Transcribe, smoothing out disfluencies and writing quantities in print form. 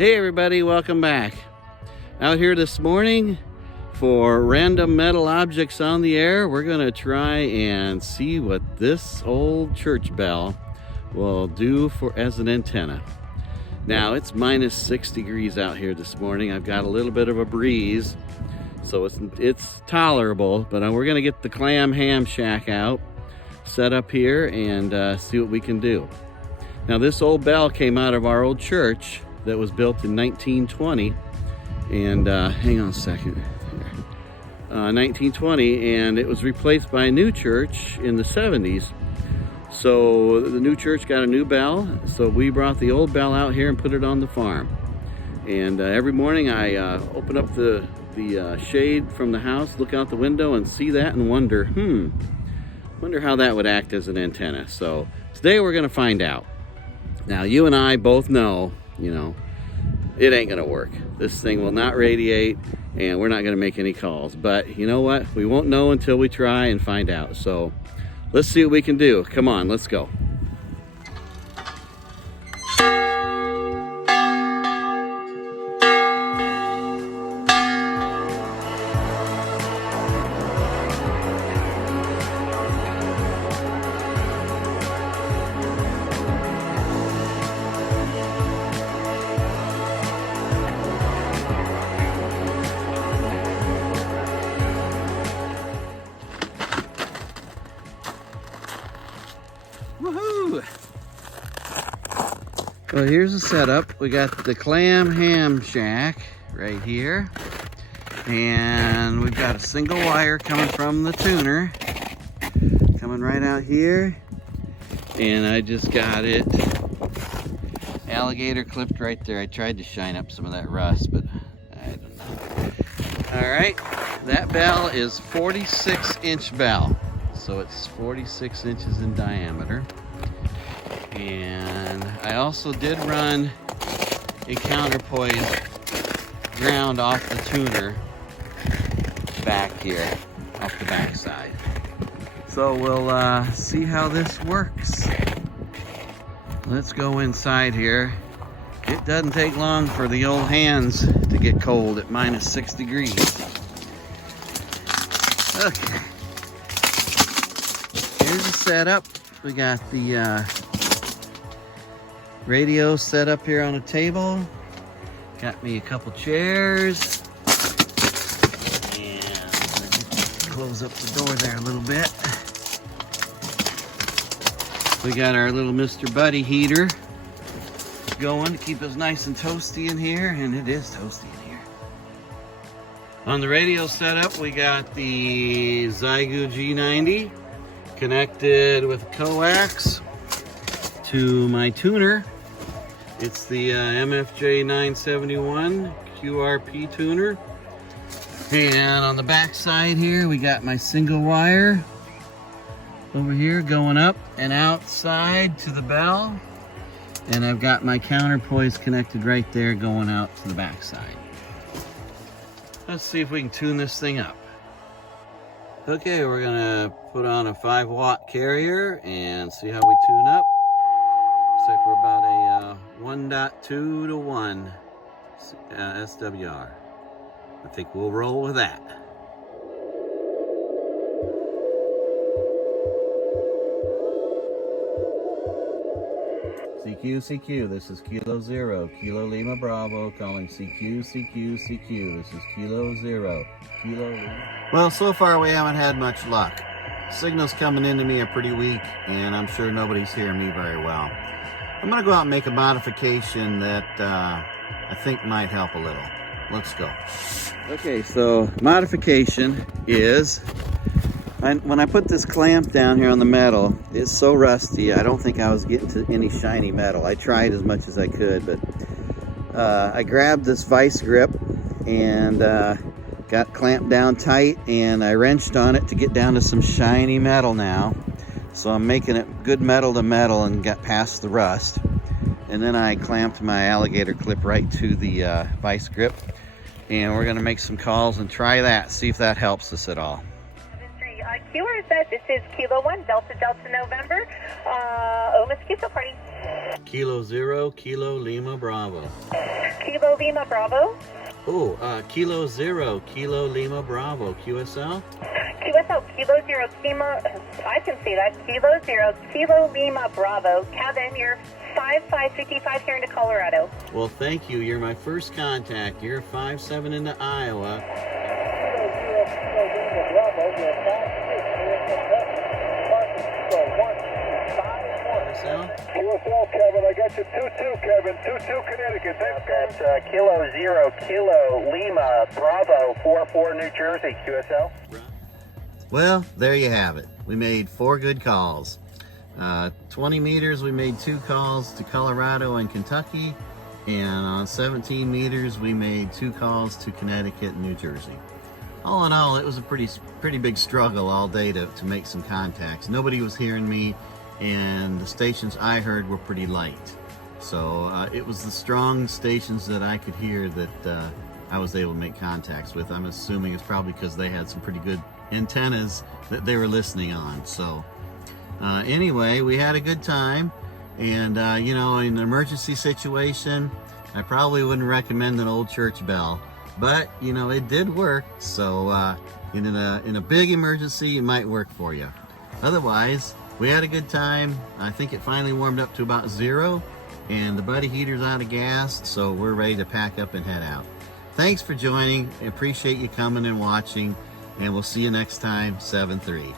Hey everybody, welcome back. Out here this morning for random metal objects on the air. We're gonna try and see what this old church bell will do as an antenna. Now it's minus 6 degrees out here this morning. I've got a little bit of a breeze, so it's tolerable, but we're gonna get the clam ham shack out, set up here, and see what we can do. Now this old bell came out of our old church that was built in 1920, and hang on a second. 1920, and it was replaced by a new church in the 70s. So the new church got a new bell, so we brought the old bell out here and put it on the farm. And every morning I open up the shade from the house, look out the window and see that and wonder how that would act as an antenna. So today we're gonna find out. Now you and I both know, it ain't gonna work. This thing will not radiate and we're not gonna make any calls. But you know what? We won't know until we try and find out. So let's see what we can do. Come on, let's go. Woohoo! Well, here's the setup. We got the clam ham shack right here, and we've got a single wire coming from the tuner coming right out here, and I just got it alligator clipped right there. I tried to shine up some of that rust, but I don't know. All right, that bell is 46-inch bell. So it's 46 inches in diameter. And I also did run a counterpoise ground off the tuner back here, off the back side. So we'll see how this works. Let's go inside here. It doesn't take long for the old hands to get cold at minus 6 degrees. Okay. Here's the setup. We got the radio set up here on a table. Got me a couple chairs. And close up the door there a little bit. We got our little Mr. Buddy heater going to keep us nice and toasty in here, and it is toasty in here. On the radio setup, we got the Zygu G90. Connected with coax to my tuner. It's the MFJ 971 QRP tuner. And on the back side here, we got my single wire over here going up and outside to the bell. And I've got my counterpoise connected right there going out to the back side. Let's see if we can tune this thing up. Okay, we're gonna put on a 5-watt carrier and see how we tune up. Looks like we're about a 1.2 to 1 SWR. I think we'll roll with that. CQ, this is Kilo 0, Kilo Lima Bravo, calling CQ. This is Kilo 0, Kilo Lima. Well, so far we haven't had much luck. Signals coming into me are pretty weak, and I'm sure nobody's hearing me very well. I'm gonna go out and make a modification that I think might help a little. Let's go. Okay, so modification is, when I put this clamp down here on the metal, it's so rusty, I don't think I was getting to any shiny metal. I tried as much as I could, but I grabbed this vice grip and got clamped down tight, and I wrenched on it to get down to some shiny metal now. So I'm making it good metal to metal and got past the rust. And then I clamped my alligator clip right to the vice grip. And we're gonna make some calls and try that, see if that helps us at all. QRP, this is Kilo 1, Delta November, Mosquito Party. Kilo 0, Kilo Lima Bravo. Kilo Lima Bravo. Oh, Kilo 0, Kilo Lima Bravo, QSL? QSL, Kilo 0, Lima, I can see that. Kilo 0, Kilo Lima Bravo. Kevin, you're 5555 here into Colorado. Well, thank you. You're my first contact. You're 5-7 into Iowa. QSL, Kevin, I got you 2-2, Kevin. 2-2, Connecticut. Thanks, That's Kilo 0, Kilo Lima Bravo, 44 New Jersey, QSL. Well, there you have it. We made 4 good calls. 20 meters, we made 2 calls to Colorado and Kentucky. And on 17 meters, we made 2 calls to Connecticut and New Jersey. All in all, it was a pretty big struggle all day to make some contacts. Nobody was hearing me, and the stations I heard were pretty light. So it was the strong stations that I could hear that I was able to make contacts with. I'm assuming it's probably because they had some pretty good antennas that they were listening on. So anyway, we had a good time. And you know, in an emergency situation, I probably wouldn't recommend an old church bell. But, you know, it did work. So in a big emergency, it might work for you. Otherwise, we had a good time. I think it finally warmed up to about 0, and the buddy heater's out of gas, so we're ready to pack up and head out. Thanks for joining. I appreciate you coming and watching, and we'll see you next time, 7-3.